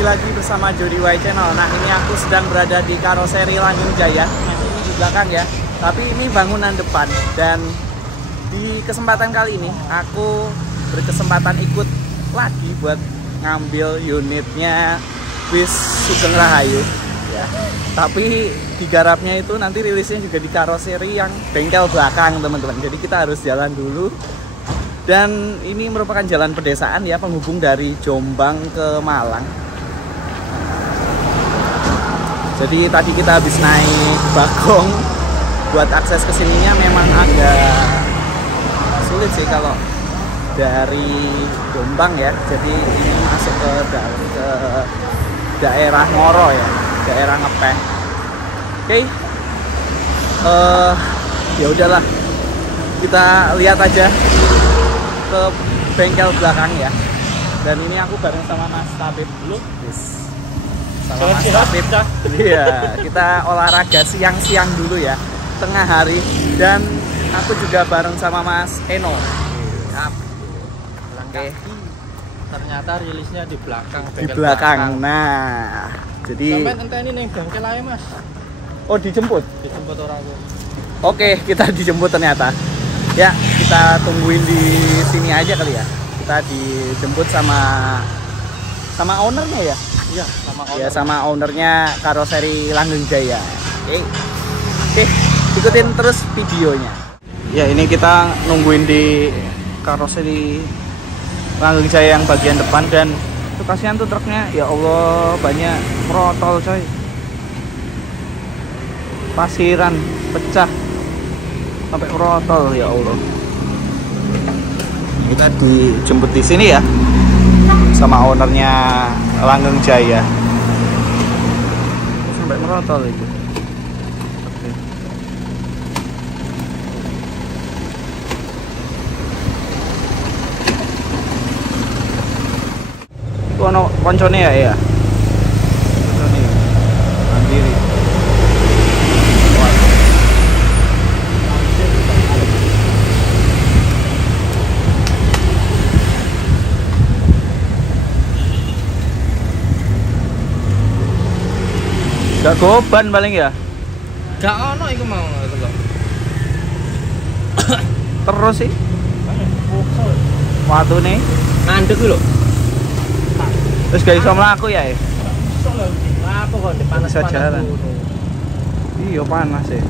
kembali lagi bersama Jody Y Channel. Nah, ini aku sedang berada di karoseri Langgeng Jaya. Nah, ini di belakang ya. Tapi ini bangunan depan. Dan di kesempatan kali ini aku berkesempatan ikut lagi buat ngambil unitnya bis Sugeng Rahayu ya. Tapi digarapnya itu nanti rilisnya juga di karoseri yang bengkel belakang, teman-teman. Jadi kita harus jalan dulu. Dan ini merupakan jalan pedesaan ya, penghubung dari Jombang ke Malang. Jadi tadi kita habis naik bagong. Buat akses ke sininya memang agak sulit sih kalau dari Jombang ya. Jadi ini masuk ke daerah Ngoro ya, daerah Ngepeh. Oke. Ya udahlah. Kita lihat aja ke bengkel belakang ya. Dan ini aku bareng sama Mas Tabib dulu. Sama Mas Tabib. Iya, kita olahraga siang-siang dulu ya, tengah hari. Dan aku juga bareng sama Mas Eno. Oke. Ternyata rilisnya di belakang. Di belakang. Nah, jadi sampai enteni ning bengkel ae, Mas. Oh, dijemput? Dijemput orang aku. Oke, kita dijemput ternyata. Ya, kita tungguin di sini aja kali ya. Kita dijemput sama ownernya ya? Iya, sama owner. Ya, sama ownernya karoseri Langgeng Jaya. Oke, ikutin terus videonya. Ya, ini kita nungguin di karoseri Langgeng Jaya yang bagian depan. Dan itu kasihan tuh truknya. Ya Allah, banyak protol coy. Pasiran pecah sampai protol, ya Allah. Kita dijemput di sini ya sama ownernya Langgeng Jaya. Sampai merotol itu. Itu ono koncone ya. Koncone mandiri. Gak goban paling ya? Gak ono iku mau itu kok. Terus sih. Waktu nih Mandek lho. terus gak iso mlaku ya. Iso lho. Apa kok panas Bisa jalan. Iya panas sih.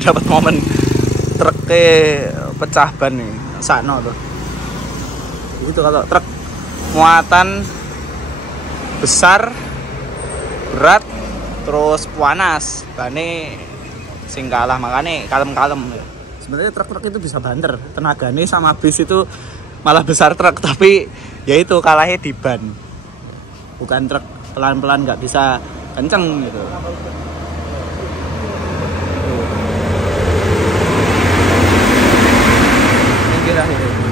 Dapat momen truknya pecah ban nih. Sakno tuh. Itu kalau truk muatan besar, berat, terus panas, bane sing kalah, makanya kalem-kalem. Sebenarnya truk-truk itu bisa banter, tenaganya sama bis itu malah besar truk, tapi ya itu kalahnya di ban. Bukan truk pelan-pelan nggak bisa kenceng gitu. Minggir akhirnya.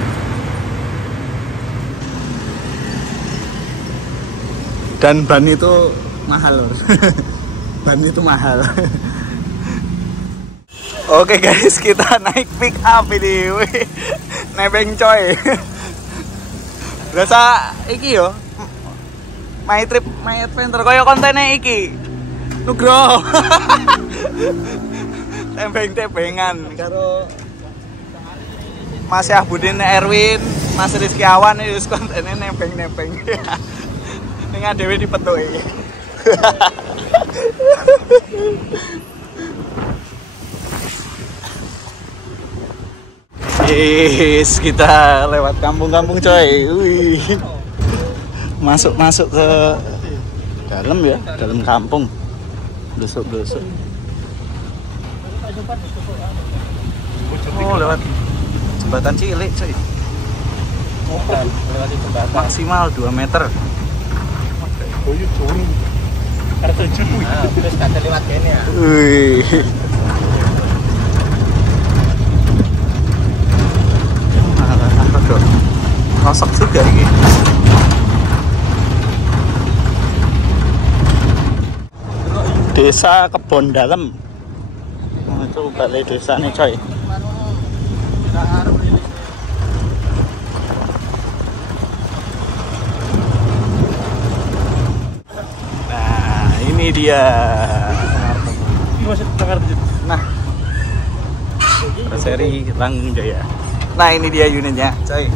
Dan ban itu mahal. Ban itu mahal. Oke guys, kita naik pick up ini. Nebeng coy. Berasa iki yo. My trip, my adventure koyo kontene iki. Nugroho. Tembeng-tembengan karo Mas Syahbudin Erwin, Mas Rizky Awan iki kontene nembeng-nembeng. Nengah dewe dipetuki. Yes, kita lewat kampung-kampung coy. Wih. Masuk ke dalam ya, dalam kampung. Blusuk-blusuk. Oh, lewat jembatan cilik coy. Lewat jembatan. Maksimal 2 meter. Terus kata lewat kene ya. Wih. Rosok juga ini. Desa Kebon Dalem. Nah, itu balai desa nih coy. ini dia. Nah, Karoseri Langgeng Jaya. Nah, ini dia unitnya, coy.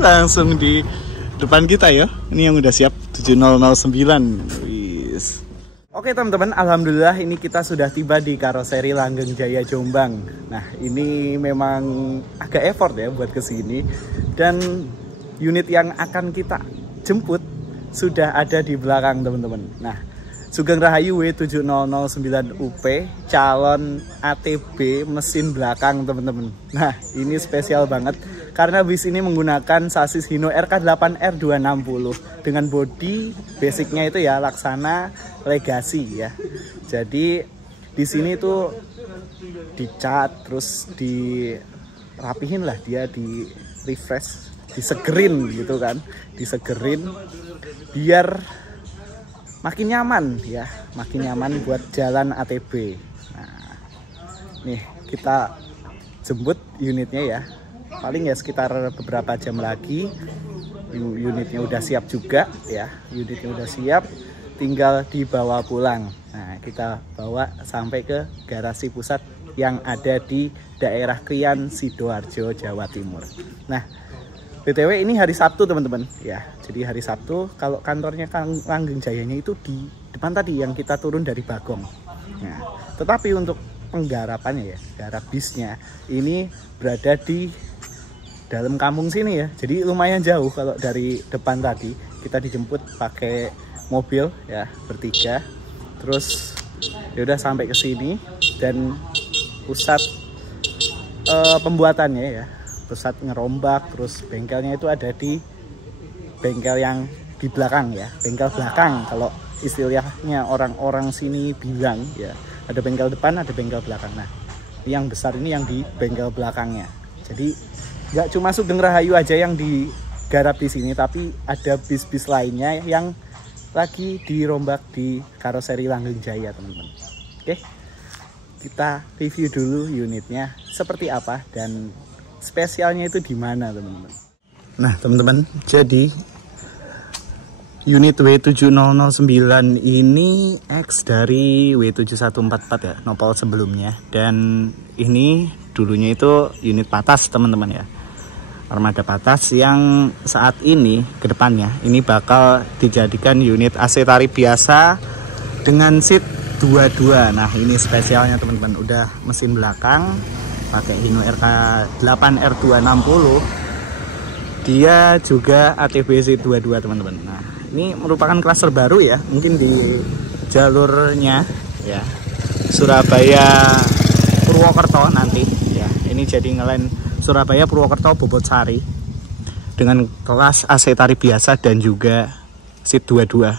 Langsung di depan kita ya. Ini yang udah siap 7009. Wis. Oke teman-teman, alhamdulillah ini kita sudah tiba di Karoseri Langgeng Jaya Jombang. Nah, ini memang agak effort ya buat kesini. Dan unit yang akan kita jemput sudah ada di belakang teman-teman. Nah, Sugeng Rahayu W7009UP calon ATB mesin belakang teman-teman. Nah, ini spesial banget karena bis ini menggunakan sasis Hino RK8R260 dengan bodi basicnya itu ya Laksana Legacy ya. Jadi di sini tuh dicat terus dirapihin lah, dia di refresh, disegerin gitu kan, disegerin biar makin nyaman ya, makin nyaman buat jalan ATB. Nah, nih kita jemput unitnya ya, paling ya sekitar beberapa jam lagi unitnya udah siap juga ya, unitnya udah siap, tinggal dibawa pulang. Nah, kita bawa sampai ke garasi pusat yang ada di daerah Krian, Sidoarjo, Jawa Timur. Nah, BTW ini hari Sabtu teman-teman ya. Jadi hari Sabtu, kalau kantornya Langgeng Jayanya itu di depan tadi yang kita turun dari Bagong. Nah, tetapi untuk penggarapannya ya, garap bisnya ini berada di dalam kampung sini ya. Jadi lumayan jauh kalau dari depan tadi. Kita dijemput pakai mobil ya, bertiga. Terus ya udah sampai ke sini dan pusat pembuatannya ya, pusat ngerombak, terus bengkelnya itu ada di bengkel yang di belakang ya, bengkel belakang kalau istilahnya orang-orang sini bilang ya. Ada bengkel depan, ada bengkel belakang. Nah, yang besar ini yang di bengkel belakangnya. Jadi nggak cuma Sugeng Rahayu aja yang digarap di sini, tapi ada bis-bis lainnya yang lagi dirombak di Karoseri Langgeng Jaya teman-teman. Oke, kita review dulu unitnya seperti apa dan spesialnya itu di mana teman-teman. Nah teman-teman, jadi unit W7009 ini X dari W7144 ya, nopol sebelumnya. Dan ini dulunya itu unit patas teman-teman ya, armada patas yang saat ini ke depannya ini bakal dijadikan unit AC tarif biasa dengan seat 22. Nah, ini spesialnya teman-teman, udah mesin belakang pakai Hino RK8R260. Dia juga ATB seat 22 teman-teman. Nah, ini merupakan klaster baru ya, mungkin di jalurnya ya, Surabaya Purwokerto nanti ya. Ini jadi ngelain Surabaya Purwokerto Bobotsari dengan kelas AC tarif biasa dan juga seat 22.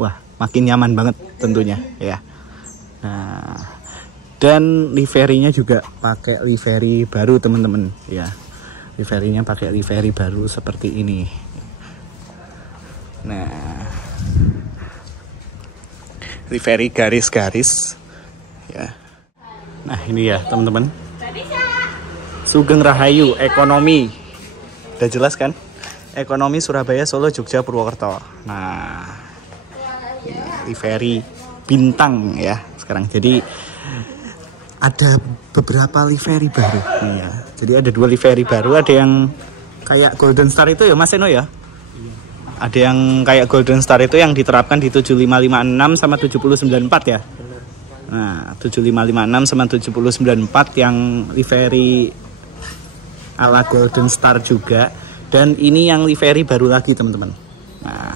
Wah, makin nyaman banget tentunya ya. Nah, dan liverynya juga pakai livery baru teman-teman ya. Liverynya pakai livery baru seperti ini. Nah, livery garis-garis ya. Nah, ini ya teman-teman, Sugeng Rahayu ekonomi. Udah jelas kan? Ekonomi Surabaya, Solo, Jogja, Purwokerto. Nah, livery bintang ya sekarang. Jadi ada beberapa livery baru nih ya. Jadi ada 2 livery baru, ada yang kayak Golden Star itu ya Mas Eno ya. Ada yang kayak Golden Star itu yang diterapkan di 7556 sama 7094 ya. Nah, 7556 sama 7094 yang livery ala Golden Star juga. Dan ini yang livery baru lagi teman-teman. Nah,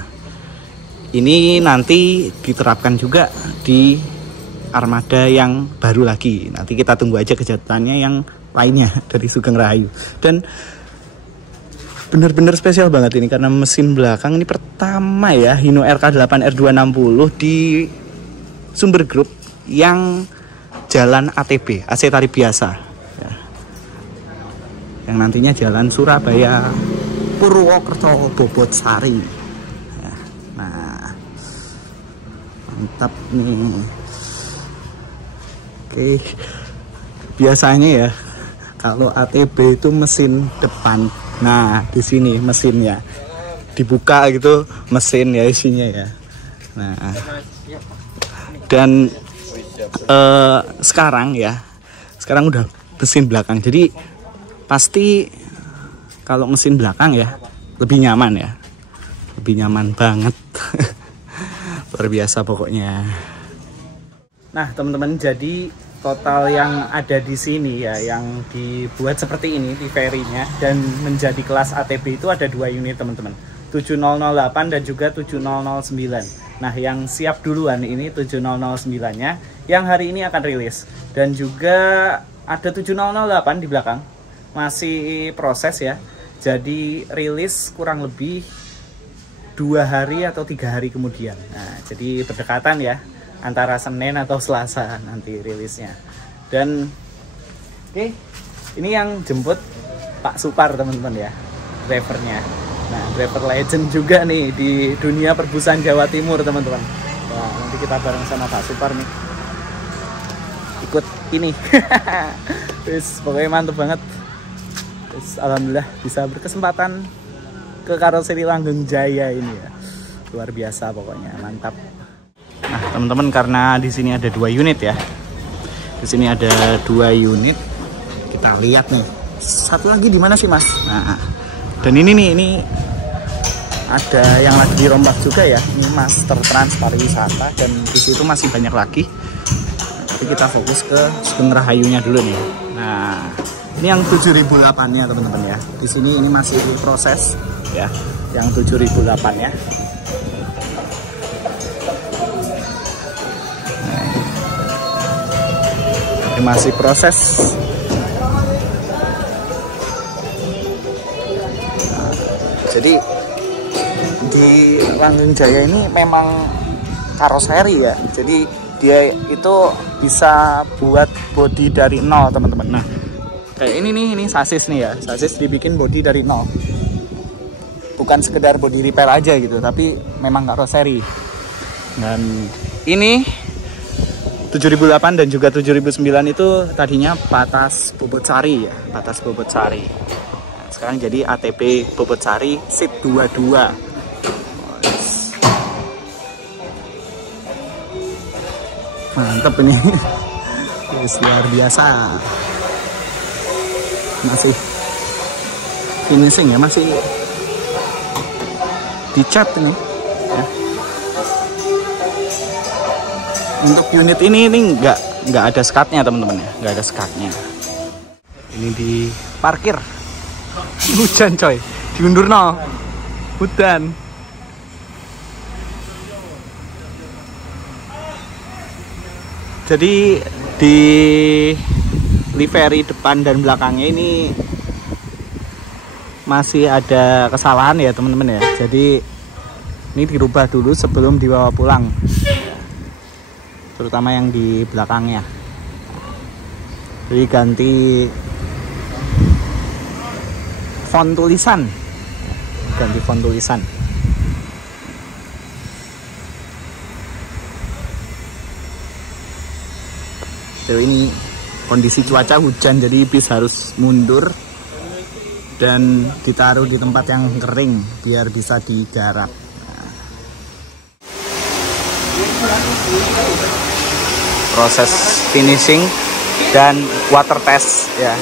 ini nanti diterapkan juga di armada yang baru lagi. Nanti kita tunggu aja kejutannya yang lainnya dari Sugeng Rahayu. Dan bener-bener spesial banget ini karena mesin belakang ini pertama ya, Hino RK8R260 di Sumber Group yang jalan ATB, AC tarif biasa ya. Yang nantinya jalan Surabaya Purwokerto Bobotsari ya. Nah, mantap nih. Oke, biasanya ya kalau ATB itu mesin depan. Nah, di sini mesinnya dibuka gitu, mesin ya isinya ya. Nah, dan sekarang udah mesin belakang. Jadi pasti kalau mesin belakang ya lebih nyaman ya, lebih nyaman banget. Luar biasa pokoknya. Nah teman-teman, jadi total yang ada di sini ya, yang dibuat seperti ini liverynya dan menjadi kelas ATB itu ada 2 unit teman-teman, 7008 dan juga 7009. Nah yang siap duluan ini 7009-nya yang hari ini akan rilis, dan juga ada 7008 di belakang masih proses ya, jadi rilis kurang lebih 2 hari atau 3 hari kemudian. Nah jadi berdekatan ya, antara Senin atau Selasa nanti rilisnya. Dan oke, ini yang jemput Pak Supar teman-teman ya, drivernya. Nah driver legend juga nih di dunia perbusan Jawa Timur teman-teman. Nah, nanti kita bareng sama Pak Supar nih, ikut ini. Terus pokoknya mantep banget. Terus alhamdulillah bisa berkesempatan ke karoseri Langgeng Jaya ini ya, luar biasa pokoknya, mantap. Nah teman-teman, karena di sini ada 2 unit ya, di sini ada 2 unit, kita lihat nih satu lagi di mana sih mas. Nah dan ini nih, ini ada yang lagi dirombak juga ya, ini Master Trans Pariwisata, dan di situ masih banyak lagi. Tapi kita fokus ke Sugeng Rahayunya dulu nih. Nah ini yang 7008-nya teman-teman ya, di sini ini masih proses ya, yang 7008-nya. Masih proses. Nah, jadi di Langgeng Jaya ini memang karoseri ya, jadi dia itu bisa buat bodi dari nol teman-teman. Nah kayak ini nih, ini sasis nih ya, sasis dibikin bodi dari nol, bukan sekedar body repair aja gitu, tapi memang karoseri. Dan ini 7008 dan juga 7009 itu tadinya Patas Bobotsari ya, Patas Bobotsari. Nah, sekarang jadi ATB Bobotsari Seat 22. Mantep ini. Luar biasa. Masih finishing ya, masih dicat ini ya. Untuk unit ini nggak ada skatnya teman-teman ya, nggak ada skatnya. Ini di parkir, hujan coy, diundur no, hujan. Jadi di livery depan dan belakangnya ini masih ada kesalahan ya teman-teman ya. Jadi ini dirubah dulu sebelum dibawa pulang, terutama yang di belakangnya. Jadi ganti font tulisan, ganti font tulisan. Jadi ini kondisi cuaca hujan, jadi bis harus mundur dan ditaruh di tempat yang kering biar bisa digarap. Proses finishing dan water test ya.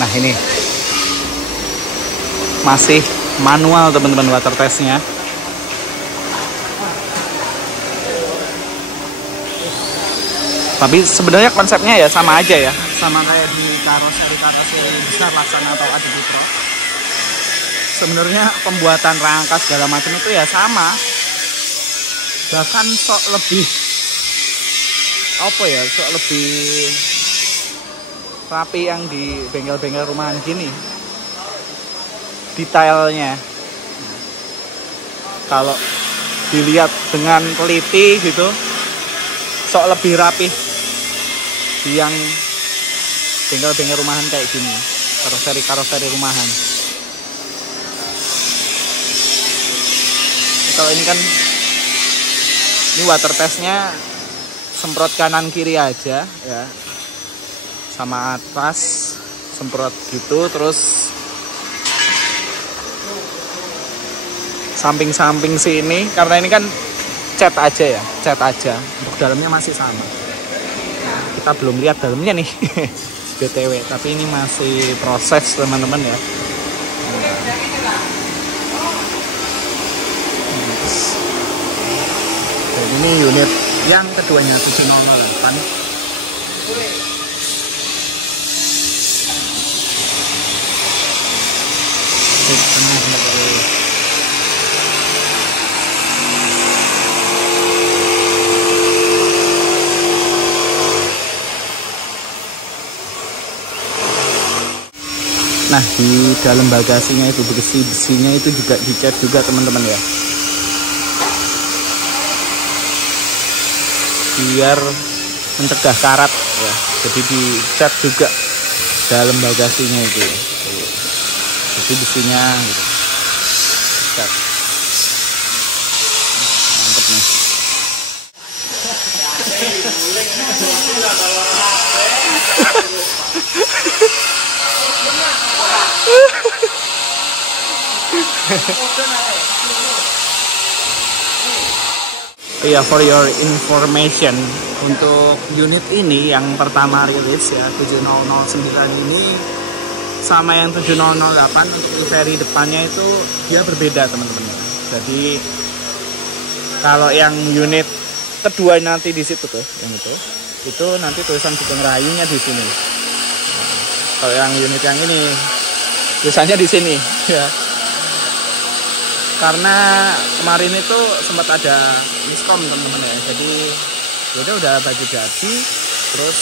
Nah ini masih manual teman-teman water testnya. Tapi sebenarnya konsepnya ya sama aja ya, sama kayak di karoseri besar Laksana atau ATB Pro. Sebenarnya pembuatan rangka segala macam itu ya sama, bahkan sok lebih apa ya, sok lebih rapi yang di bengkel-bengkel rumahan gini detailnya. Kalau dilihat dengan teliti gitu, sok lebih rapi di yang bengkel-bengkel rumahan kayak gini, karoseri rumahan. Kalau ini kan, ini water testnya semprot kanan kiri aja ya, sama atas semprot gitu, terus samping-samping sini karena ini kan cat aja ya, cat aja. Untuk dalamnya masih sama. Kita belum lihat dalamnya nih. BTW, tapi ini masih proses teman-teman ya. Dan ini unit yang keduanya 7008. Nah, di dalam bagasinya itu besinya itu juga dicat juga teman-teman ya, biar mencegah karat ya. Jadi dicat juga dalam bagasinya itu, jadi besinya gitu. Cat. Mantep nih. Iya, for your information, untuk unit ini yang pertama rilis ya 7009 ini sama yang 7008 untuk seri depannya itu dia berbeda teman-teman. Jadi kalau yang unit kedua nanti di situ tuh, yang itu nanti tulisan Sugeng Rahayunya di sini. Kalau yang unit yang ini tulisannya di sini ya. Karena kemarin itu sempat ada miskom teman-teman ya, jadi yaudah udah baju jadi, terus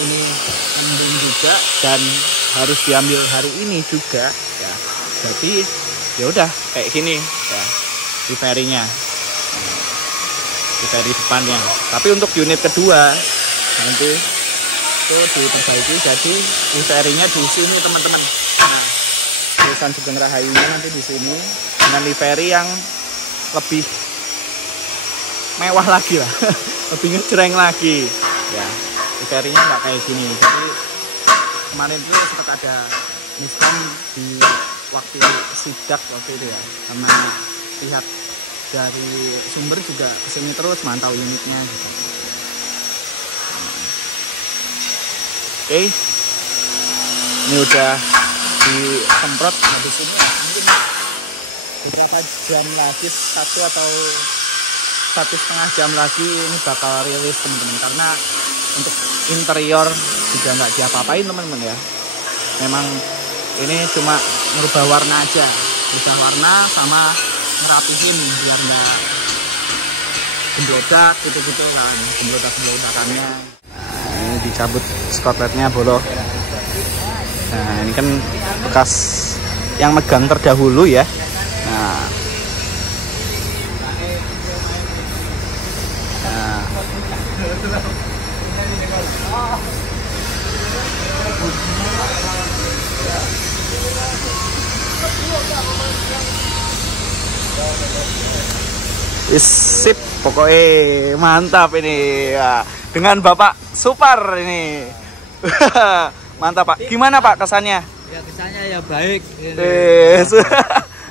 ini mending juga dan harus diambil hari ini juga ya, jadi yaudah kayak gini ya liverinya, liveri depannya. Tapi untuk unit kedua nanti itu diperbaiki, jadi liverinya di sini teman-teman. Tulisan Sugeng Rahayunya nanti di sini dengan livery yang lebih mewah lagi lah, lebih ngejreng lagi ya. Liverynya nggak kayak gini. Jadi kemarin itu sempat ada miskom di waktu sidak waktu itu ya, karena pihak dari sumber juga kesini terus mantau unitnya gitu. Oke, ini udah disemprot habis ini ya, mungkin beberapa jam lagi, 1 atau 1,5 jam lagi ini bakal rilis teman-teman, karena untuk interior juga nggak diapa-apain teman-teman ya. Memang ini cuma merubah warna aja, merubah warna sama ngerapihin biar nggak gemblodak gitu-gitu kan, gemblodak-gemblodakannya. Nah, ini dicabut skotletnya bolong. Nah, ini kan bekas yang megang terdahulu ya. Nah, sip, pokoknya mantap ini ya. Dengan Bapak Supar ini. Mantap Pak. Gimana Pak kesannya? Ya kesannya ya baik.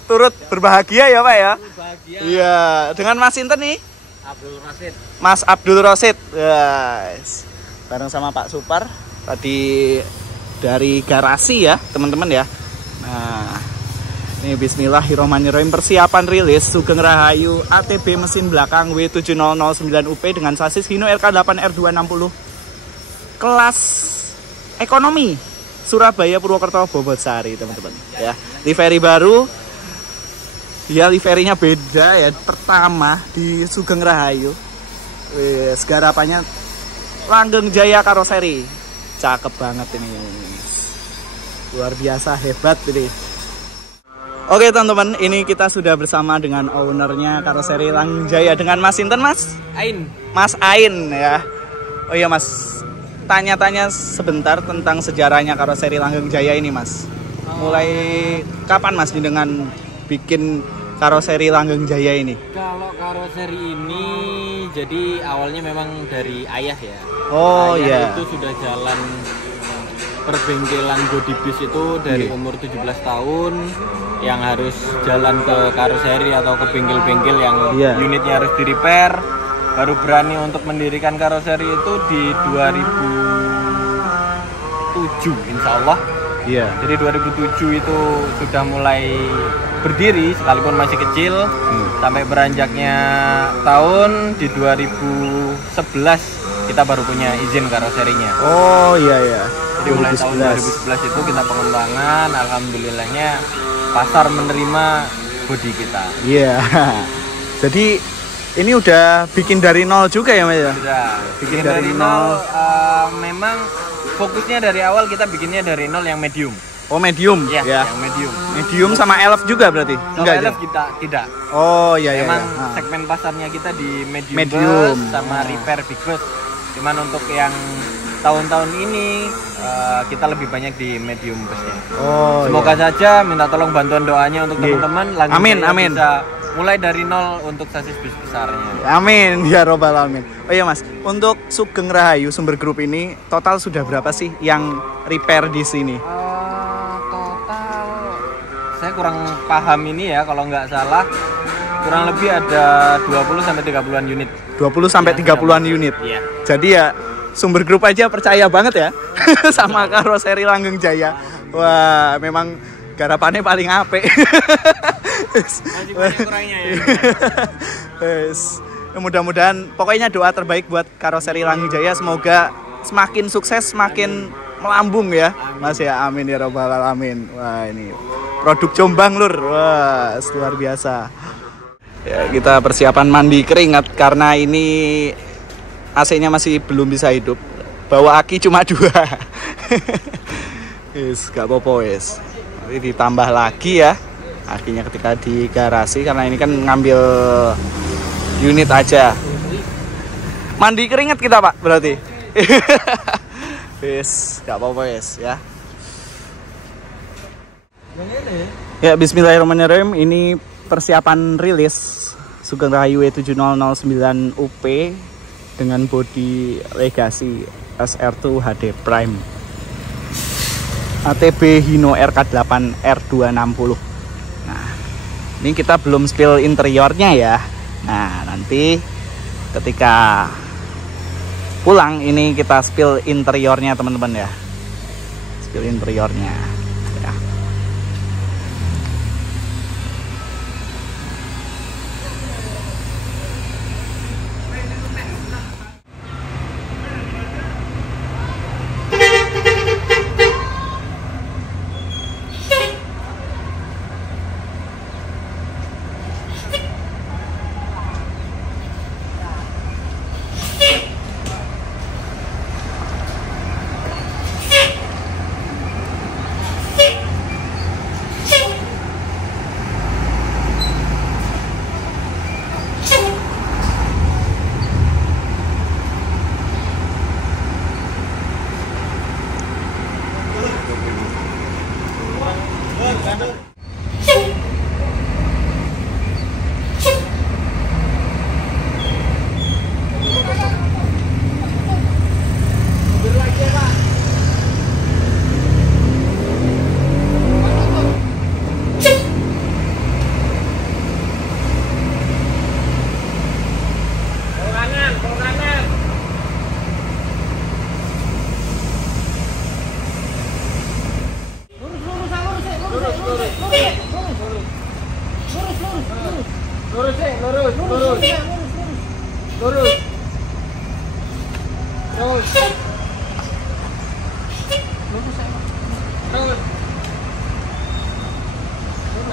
Turut berbahagia ya Pak ya. Berbahagia. Iya. Dengan Mas Sinten nih? Abdul Rasid. Mas Abdul Rasid. Yes. Bareng sama Pak Supar. Tadi dari garasi ya teman-teman ya. Nah, ini bismillahirrahmanirrahim, persiapan rilis Sugeng Rahayu ATB mesin belakang W7009UP dengan sasis Hino RK8R260 kelas ekonomi Surabaya Purwokerto Bobotsari teman-teman ya. Livery baru ya, liverinya beda ya, pertama di Sugeng Rahayu. Wis garapannya Langgeng Jaya Karoseri, cakep banget ini, luar biasa, hebat ini. Oke teman-teman, ini kita sudah bersama dengan ownernya Karoseri Langgeng Jaya, dengan Mas Sinten Mas? Ain. Mas Ain ya. Oh iya Mas, tanya-tanya sebentar tentang sejarahnya Karoseri Langgeng Jaya ini Mas. Mulai kapan Mas dengan bikin Karoseri Langgeng Jaya ini? Kalau karoseri ini jadi awalnya memang dari ayah ya. Oh ayah iya. itu sudah jalan perbengkelan Godibis itu dari umur 17 tahun yang harus jalan ke karoseri atau ke bengkel-bengkel yang unitnya harus di repair, baru berani untuk mendirikan karoseri itu di 2007 insya Allah. Jadi 2007 itu sudah mulai berdiri sekalipun masih kecil, sampai beranjaknya tahun di 2011 kita baru punya izin karoserinya. Oh iya. Jadi mulai tahun 2011 itu kita pengembangan, alhamdulillahnya pasar menerima bodi kita. Jadi ini udah bikin dari nol juga ya Mas ya? Sudah bikin dari nol. Memang fokusnya dari awal kita bikinnya dari nol yang medium. Oh medium ya. Yang medium sama elf juga berarti? Enggak, elf kita tidak. Oh iya. Memang segmen pasarnya kita di medium bus sama repair big bus. Cuman untuk yang tahun-tahun ini kita lebih banyak di medium busnya. Semoga saja, minta tolong bantuan doanya untuk teman-teman. Amin. Bisa mulai dari nol untuk sasis bis besarnya. Amin ya robbal alamin. Oh iya Mas, untuk Sugeng Rahayu Sumber Group ini total sudah berapa sih yang repair di sini? Total saya kurang paham ini ya, kalau nggak salah kurang lebih ada 20 sampai 30-an unit. 20 sampai 30-an unit. Iya. Jadi ya Sumber Group aja percaya banget ya sama karoseri Langgeng Jaya. Wah, memang garapannya paling apik. Masih banyak kurangnya ya. Mudah-mudahan pokoknya doa terbaik buat karoseri Langgeng Jaya, semoga semakin sukses, semakin melambung ya Mas ya. Amin ya robbal alamin. Wah, ini produk Jombang Lur. Wah, luar biasa. Ya, kita persiapan mandi keringat karena ini AC-nya masih belum bisa hidup. Bawa aki cuma 2. Gak apa-apa wes. Nanti ditambah lagi ya akinya ketika di garasi, karena ini kan ngambil unit aja. Mandi keringat kita Pak berarti. Wes, gak apa-apa wes ya. Ya, bismillahirrahmanirrahim. Ini persiapan rilis Sugeng Rahayu E7009 UP dengan bodi Legacy SR2 HD Prime ATB Hino RK8 R260. Nah, ini kita belum spill interiornya ya. Nah, nanti ketika pulang ini kita spill interiornya teman-teman ya. Spill interiornya ya.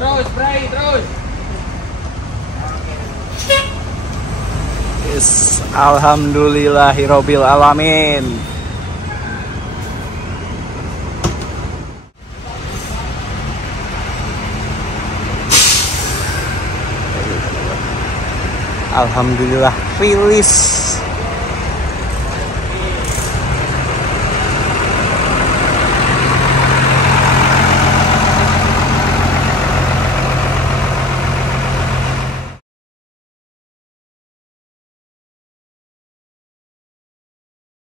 Terus, Bray, terus. Yes, alhamdulillahirabbil alamin. Alhamdulillah rilis